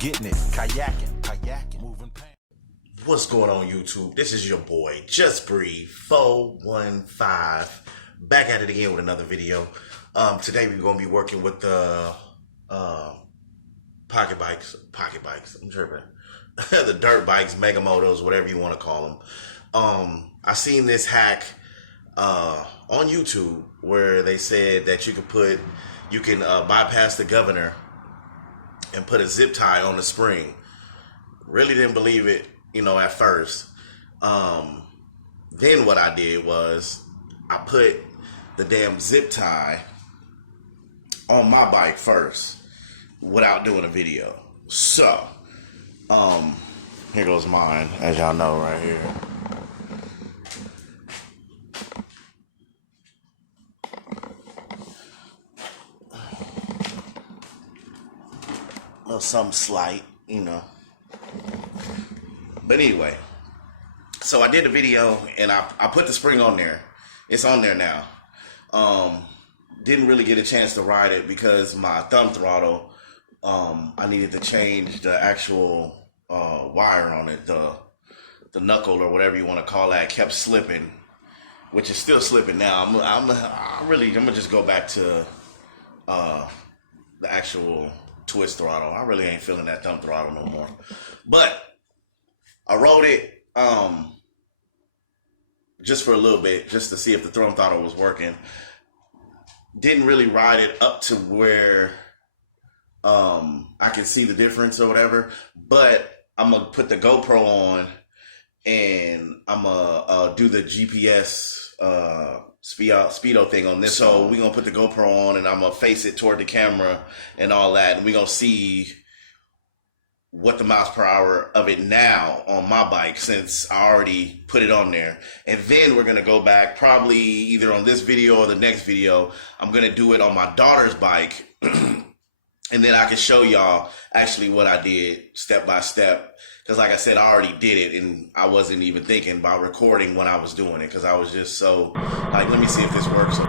getting it, kayaking, moving pan. What's going on, YouTube? This is your boy, Just Breathe 415, back at it again with another video. Today we're going to be working with the pocket bikes, I'm tripping. The dirt bikes, mega motos, whatever you want to call them. I seen this hack on YouTube where they said that you can bypass the governor and put a zip tie on the spring. Really didn't believe it, at first. Then what I did was I put the damn zip tie on my bike first without doing a video. So, here goes mine, as y'all know right here. Something slight, But anyway, so I did the video and I put the spring on there. It's on there now. Didn't really get a chance to ride it because my thumb throttle, I needed to change the actual wire on it, the knuckle or whatever you want to call that, kept slipping, which is still slipping now. I'm gonna just go back to the actual twist throttle. I really ain't feeling that thumb throttle no more. But I rode it just for a little bit, just to see if the thumb throttle was working. Didn't really ride it up to where I can see the difference or whatever. But I'm gonna put the GoPro on and I'm gonna do the GPS speedo thing on this. So we're gonna put the GoPro on and I'm gonna face it toward the camera and all that, and we're gonna see what the miles per hour of it now on my bike, since I already put it on there. And then we're gonna go back, probably either on this video or the next video. I'm gonna do it on my daughter's bike and then I can show y'all actually what I did step by step. Because like I said, I already did it and I wasn't even thinking about recording when I was doing it, because I was just so like, let me see if this works.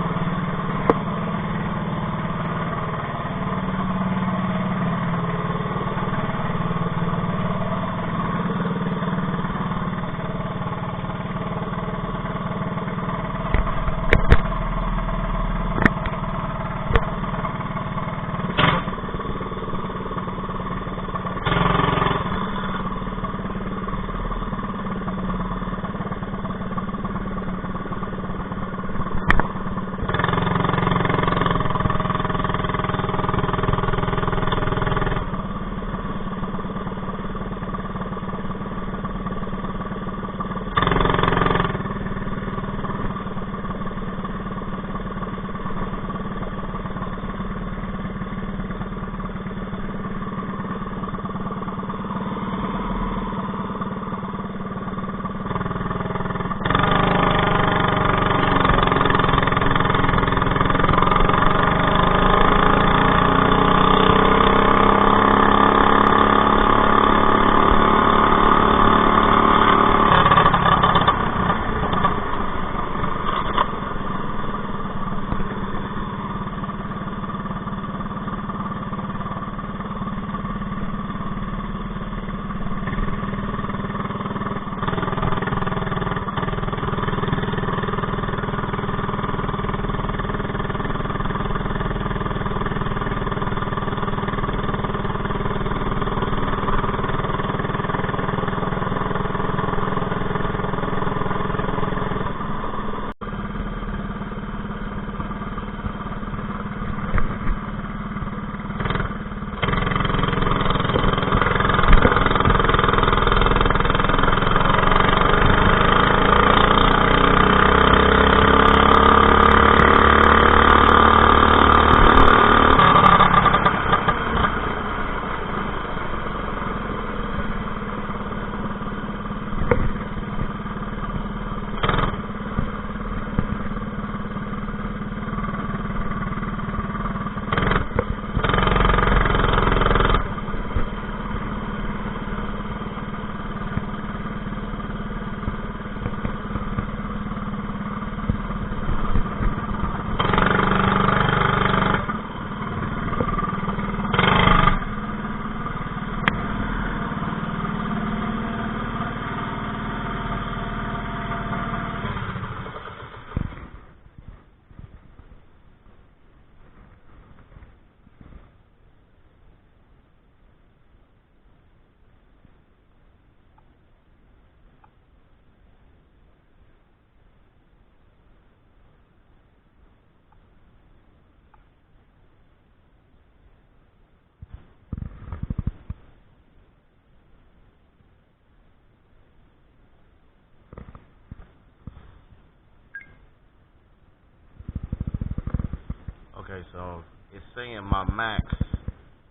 Okay, so it's saying my max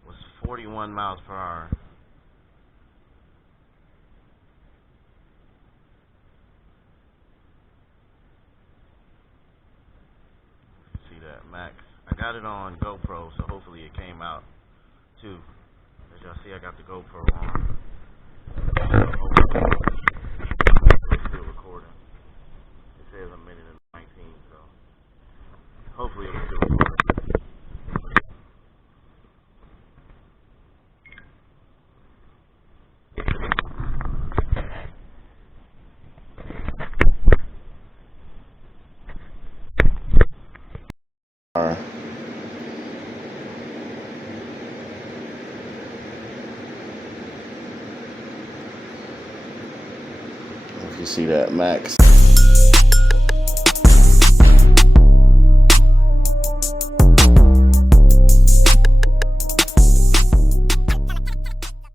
was 41 miles per hour. See that max. I got it on GoPro, so hopefully it came out too. As y'all see, I got the GoPro on. So it's still recording. It says a minute and 19, so hopefully it's still recording. If you see that max.